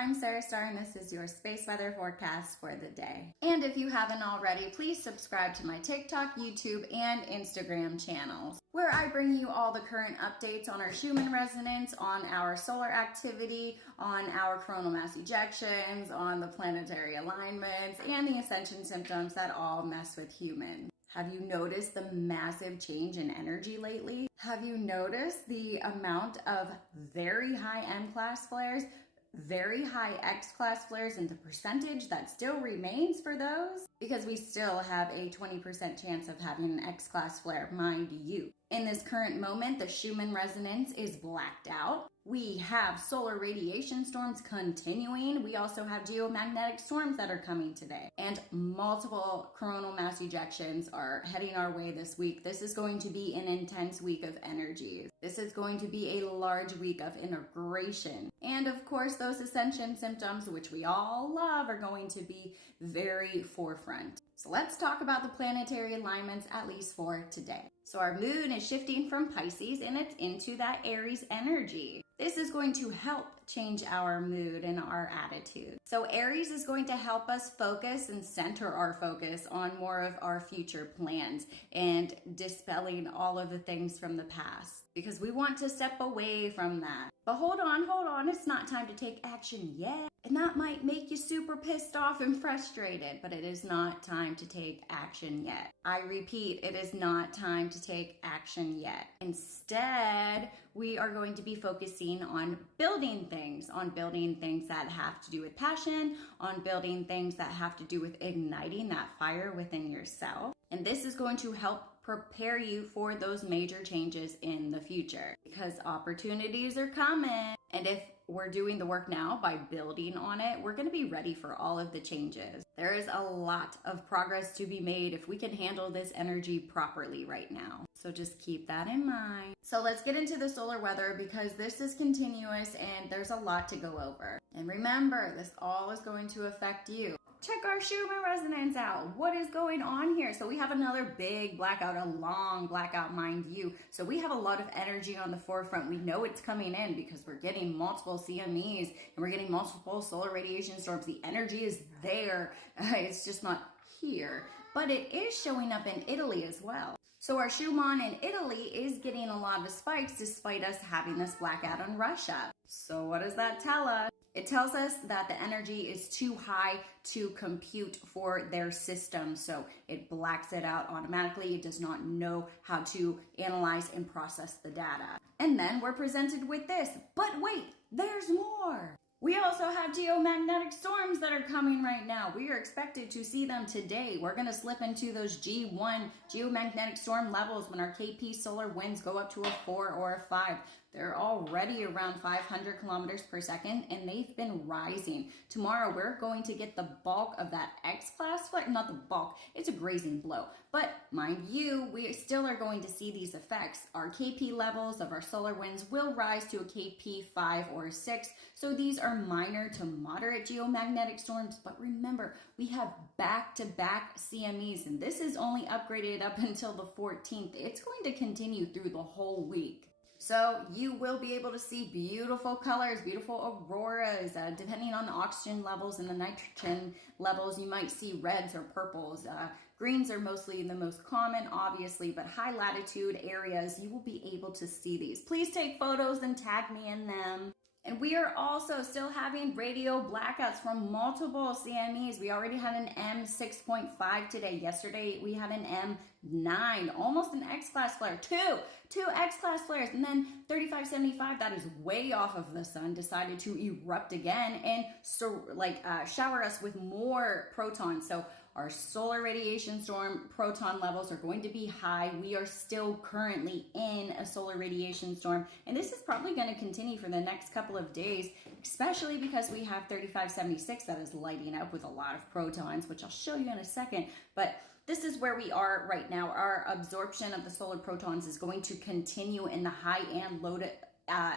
I'm Sarah Star, and this is your space weather forecast for the day. And if you haven't already, please subscribe to my TikTok, YouTube, and Instagram channels, where I bring you all the current updates on our Schumann resonance, on our solar activity, on our coronal mass ejections, on the planetary alignments, and the ascension symptoms that all mess with humans. Have you noticed the massive change in energy lately? Have you noticed the amount of very high M-class flares, very high X-class flares, and the percentage that still remains for those? Because we still have a 20% chance of having an X-class flare, mind you. In this current moment, the Schumann resonance is blacked out. We have solar radiation storms continuing. We also have geomagnetic storms that are coming today. And multiple coronal mass ejections are heading our way this week. This is going to be an intense week of energies. This is going to be a large week of integration. And of course, those ascension symptoms, which we all love, are going to be very forefront. So let's talk about the planetary alignments, at least for today. So our moon is shifting from Pisces and it's into that Aries energy. This is going to help change our mood and our attitude. So Aries is going to help us focus and center our focus on more of our future plans and dispelling all of the things from the past, because we want to step away from that. But hold on, it's not time to take action yet. And that might make you super pissed off and frustrated, but it is not time to take action yet. I repeat, it is not time to take action yet. Instead, we are going to be focusing on building things that have to do with passion, on building things that have to do with igniting that fire within yourself. And this is going to help prepare you for those major changes in the future, because opportunities are coming. And if we're doing the work now by building on it, we're going to be ready for all of the changes. There is a lot of progress to be made if we can handle this energy properly right now. So just keep that in mind. So let's get into the solar weather, because this is continuous and there's a lot to go over. And remember, this all is going to affect you. Check our Schumann resonance out. What is going on here? So we have another big blackout, a long blackout, mind you. So we have a lot of energy on the forefront. We know it's coming in because we're getting multiple CMEs and we're getting multiple solar radiation storms. The energy is there. It's just not here, but it is showing up in Italy as well. So our Schumann in Italy is getting a lot of spikes despite us having this blackout in Russia. So what does that tell us? It tells us that the energy is too high to compute for their system. So it blacks it out automatically. It does not know how to analyze and process the data. And then we're presented with this. But wait, there's more. We also have geomagnetic storms that are coming right now. We are expected to see them today. We're going to slip into those G1 geomagnetic storm levels when our KP solar winds go up to a 4 or a 5. They're already around 500 kilometers per second, and they've been rising. Tomorrow, we're going to get the bulk of that X-class flare. Not the bulk, it's a grazing blow. But mind you, we still are going to see these effects. Our KP levels of our solar winds will rise to a KP 5 or 6. So these are minor to moderate geomagnetic storms. But remember, we have back-to-back CMEs, and this is only upgraded up until the 14th. It's going to continue through the whole week. So you will be able to see beautiful colors, beautiful auroras, depending on the oxygen levels and the nitrogen levels. You might see reds or purples. Greens are mostly the most common, obviously, but high latitude areas, you will be able to see these. Please take photos and tag me in them. And we are also still having radio blackouts from multiple CMEs. We already had an M6.5 today. Yesterday, we had an M9, almost an X-class flare. Two X-class flares. And then 3575, that is way off of the sun, decided to erupt again and shower us with more protons. So our solar radiation storm proton levels are going to be high. We are still currently in a solar radiation storm, and this is probably going to continue for the next couple of days, especially because we have 3576 that is lighting up with a lot of protons, which I'll show you in a second. But this is where we are right now. Our absorption of the solar protons is going to continue in the high and low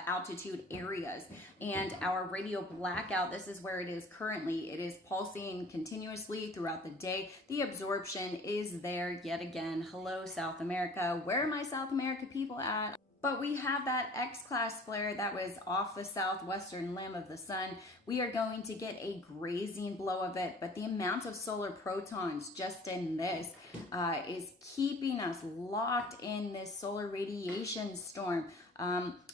altitude areas. And our radio blackout, this is where it is currently. It is pulsing continuously throughout the day. The absorption is there yet again. Hello, South America. Where are my South America people at? But we have that X-class flare that was off the southwestern limb of the sun. We are going to get a grazing blow of it, but the amount of solar protons just in this is keeping us locked in this solar radiation storm.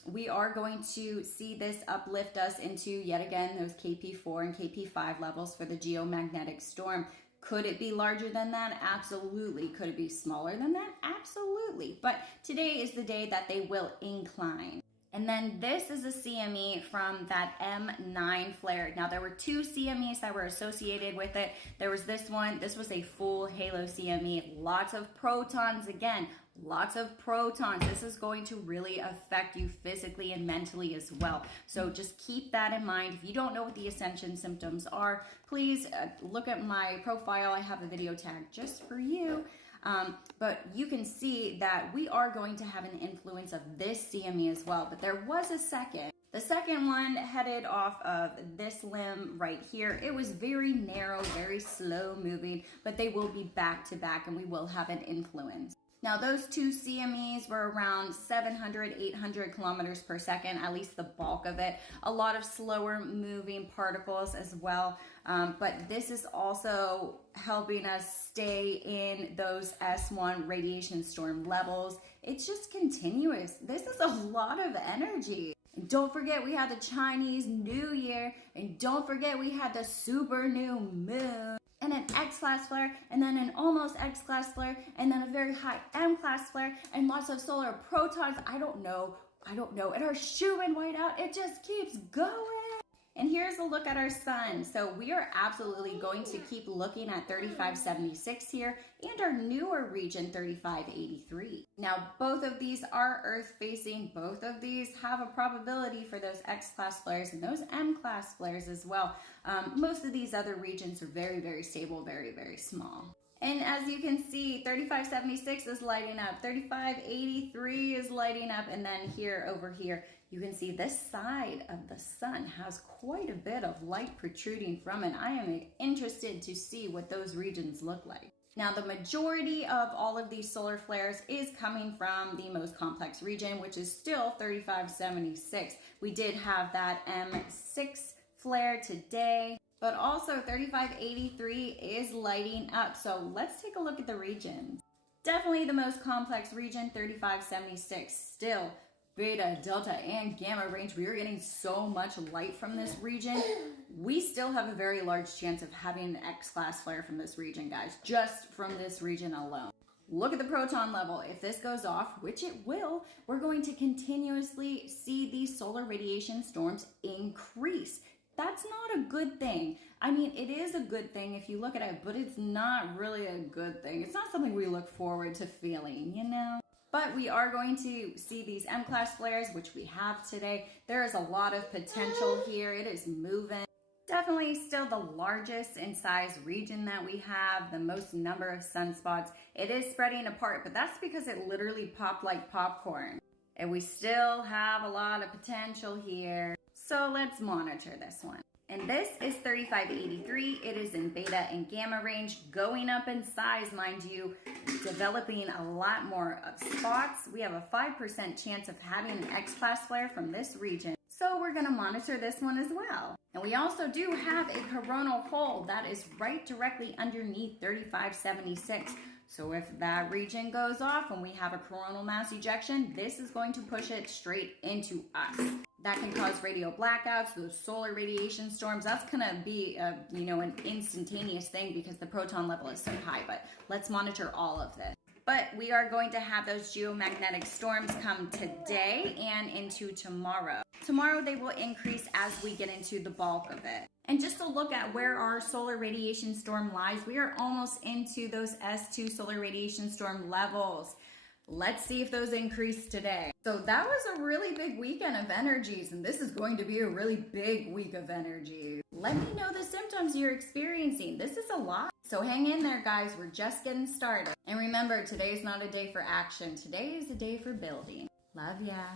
We are going to see this uplift us into, yet again, those KP4 and KP5 levels for the geomagnetic storm. Could it be larger than that? Absolutely. Could it be smaller than that? Absolutely. But today is the day that they will incline. And then this is a CME from that M9 flare. Now there were two CMEs that were associated with it. There was this one. This was a full halo CME. Lots of protons again. Lots of protons. This is going to really affect you physically and mentally as well. So just keep that in mind. If you don't know what the ascension symptoms are, please look at my profile. I have a video tag just for you. But you can see that we are going to have an influence of this CME as well. But there was a second. The second one headed off of this limb right here. It was very narrow, very slow moving, but they will be back to back and we will have an influence. Now those two CMEs were around 700, 800 kilometers per second, at least the bulk of it. A lot of slower moving particles as well. But this is also helping us stay in those S1 radiation storm levels. It's just continuous. This is a lot of energy. And don't forget we had the Chinese New Year, and don't forget we had the super new moon, and an X-class flare, and then an almost X-class flare, and then a very high M-class flare, and lots of solar protons. I don't know. And our Schumann whiteout, it just keeps going. And here's a look at our sun. So we are absolutely going to keep looking at 3576 here and our newer region 3583. Now, both of these are Earth facing. Both of these have a probability for those X-class flares and those M-class flares as well. Most of these other regions are very, very stable, very, very small. And as you can see, 3576 is lighting up, 3583 is lighting up, and then here, over here, you can see this side of the sun has quite a bit of light protruding from it. I am interested to see what those regions look like. Now, the majority of all of these solar flares is coming from the most complex region, which is still 3576. We did have that M6 flare today, but also 3583 is lighting up. So let's take a look at the regions. Definitely the most complex region, 3576, still beta, delta, and gamma range. We are getting so much light from this region. We still have a very large chance of having an X-class flare from this region, guys, just from this region alone. Look at the proton level. If this goes off, which it will, we're going to continuously see these solar radiation storms increase. That's not a good thing. I mean, it is a good thing if you look at it, but it's not really a good thing. It's not something we look forward to feeling, you know? But we are going to see these M-class flares, which we have today. There is a lot of potential here. It is moving. Definitely still the largest in size region that we have, the most number of sunspots. It is spreading apart, but that's because it literally popped like popcorn. And we still have a lot of potential here. So let's monitor this one. And this is 3583. It is in beta and gamma range, going up in size, mind you, developing a lot more of spots. We have a 5% chance of having an X-class flare from this region. So we're gonna monitor this one as well. And we also do have a coronal hole that is right directly underneath 3576. So if that region goes off and we have a coronal mass ejection, this is going to push it straight into us. That can cause radio blackouts, those solar radiation storms. That's gonna be an instantaneous thing because the proton level is so high, but let's monitor all of this. But we are going to have those geomagnetic storms come today and into tomorrow. Tomorrow they will increase as we get into the bulk of it. And just to look at where our solar radiation storm lies, we are almost into those S2 solar radiation storm levels. Let's see if those increase today. So that was a really big weekend of energies, and this is going to be a really big week of energy. Let me know the symptoms you're experiencing. This is a lot. So hang in there, guys. We're just getting started. And remember, today is not a day for action. Today is a day for building. Love ya.